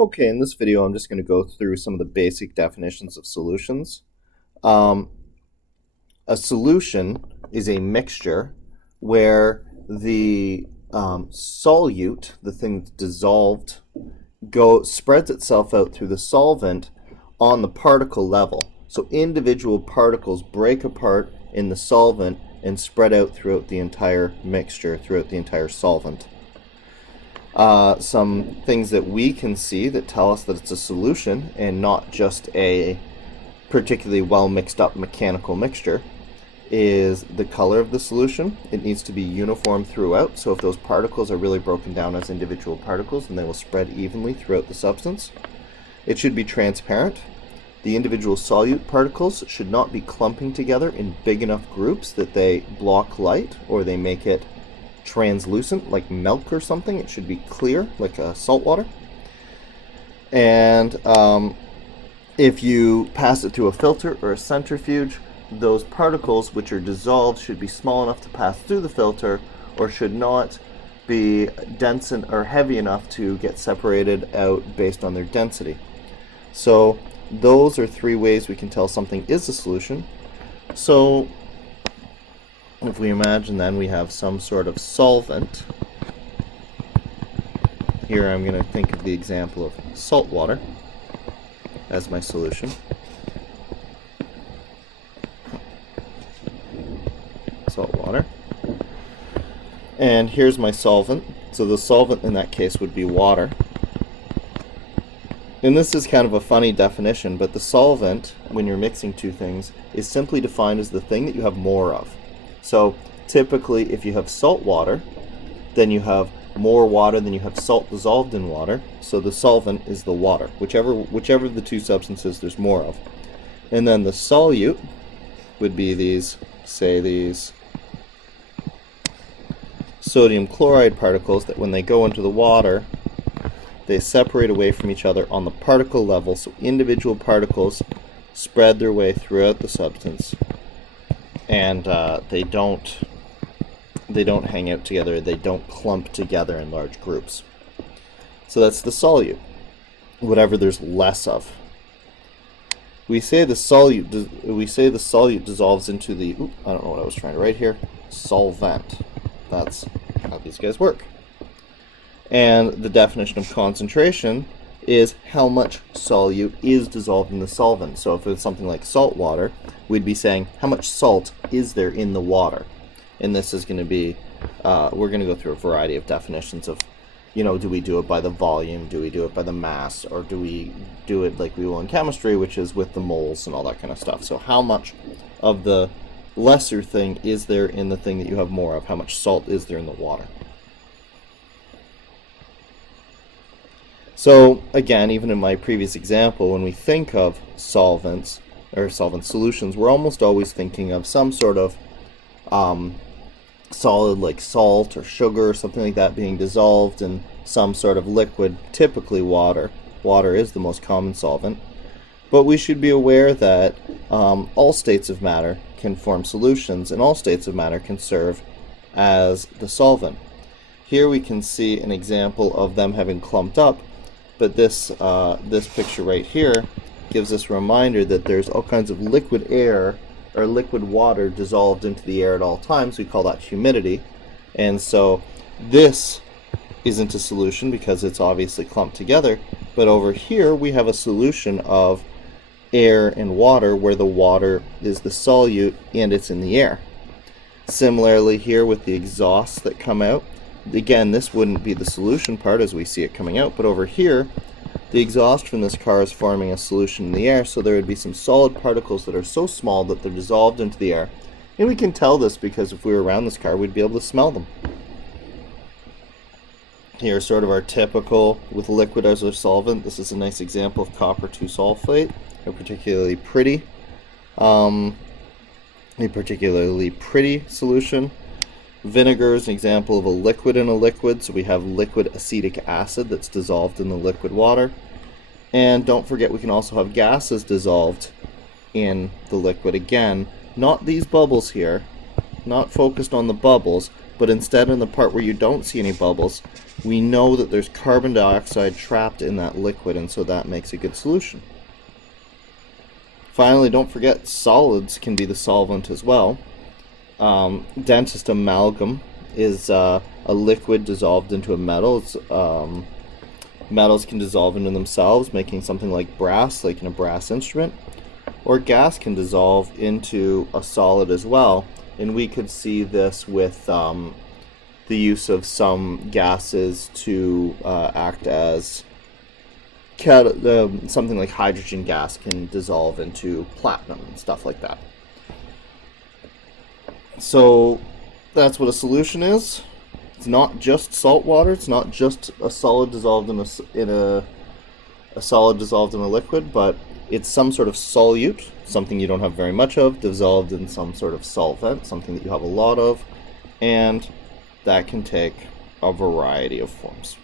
Okay, in this video, I'm just going to go through some of the basic definitions of solutions. Um, a solution is a mixture where the solute, the thing that's dissolved, spreads itself out through the solvent on the particle level. So individual particles break apart in the solvent and spread out throughout the entire mixture, throughout the entire solvent. Some things that we can see that tell us that it's a solution and not just a particularly well mixed up mechanical mixture is the color of the solution. It needs to be uniform throughout, so if those particles are really broken down as individual particles, then they will spread evenly throughout the substance. It should be transparent. The individual solute particles should not be clumping together in big enough groups that they block light or they make it translucent like milk or something. It should be clear like salt water. And if you pass it through a filter or a centrifuge, those particles which are dissolved should be small enough to pass through the filter or should not be dense or heavy enough to get separated out based on their density. So those are three ways we can tell something is a solution. So if we imagine then we have some sort of solvent. Here I'm going to think of the example of salt water as my solution. Salt water. And here's my solvent. So the solvent in that case would be water. And this is kind of a funny definition, but the solvent, when you're mixing two things, is simply defined as the thing that you have more of. So typically if you have salt water, then you have more water than you have salt dissolved in water. So the solvent is the water, whichever of the two substances there's more of. And then the solute would be these sodium chloride particles that when they go into the water, they separate away from each other on the particle level, so individual particles spread their way throughout the substance, and they don't hang out together, they don't clump together in large groups. So that's the solute, whatever there's less of. We say the solute dissolves into the, I don't know what I was trying to write here, solvent. That's how these guys work. And the definition of concentration is how much solute is dissolved in the solvent. So if it's something like salt water, we'd be saying how much salt is there in the water. And this is going to be, we're going to go through a variety of definitions of, do we do it by the volume, do we do it by the mass, or do we do it like we will in chemistry, which is with the moles and all that kind of stuff. So how much of the lesser thing is there in the thing that you have more of? How much salt is there in the water? So again, even in my previous example, when we think of solvents or solvent solutions, we're almost always thinking of some sort of solid like salt or sugar or something like that being dissolved in some sort of liquid, typically water. Water is the most common solvent. But we should be aware that all states of matter can form solutions, and all states of matter can serve as the solvent. Here we can see an example of them having clumped up, but this picture right here gives us a reminder that there's all kinds of liquid air or liquid water dissolved into the air at all times. We call that humidity. And so this isn't a solution because it's obviously clumped together, but over here we have a solution of air and water where the water is the solute and it's in the air. Similarly here with the exhausts that come out, again, this wouldn't be the solution part as we see it coming out, but over here the exhaust from this car is forming a solution in the air, so there would be some solid particles that are so small that they're dissolved into the air. And we can tell this because if we were around this car, we'd be able to smell them. Here's sort of our typical with liquid as a solvent. This is a nice example of copper 2 sulfate, a particularly pretty solution. Vinegar is an example of a liquid in a liquid, so we have liquid acetic acid that's dissolved in the liquid water. And don't forget, we can also have gases dissolved in the liquid. Again, not these bubbles here, not focused on the bubbles, but instead in the part where you don't see any bubbles, we know that there's carbon dioxide trapped in that liquid, and so that makes a good solution. Finally, don't forget solids can be the solvent as well. Dentist amalgam is a liquid dissolved into a metal. Metals can dissolve into themselves, making something like brass, like in a brass instrument, or gas can dissolve into a solid as well. And we could see this with the use of some gases to act as something like hydrogen gas can dissolve into platinum and stuff like that. So that's what a solution is. It's not just salt water. It's not just a solid dissolved in a solid dissolved in a liquid, but it's some sort of solute, something you don't have very much of, dissolved in some sort of solvent, something that you have a lot of, and that can take a variety of forms.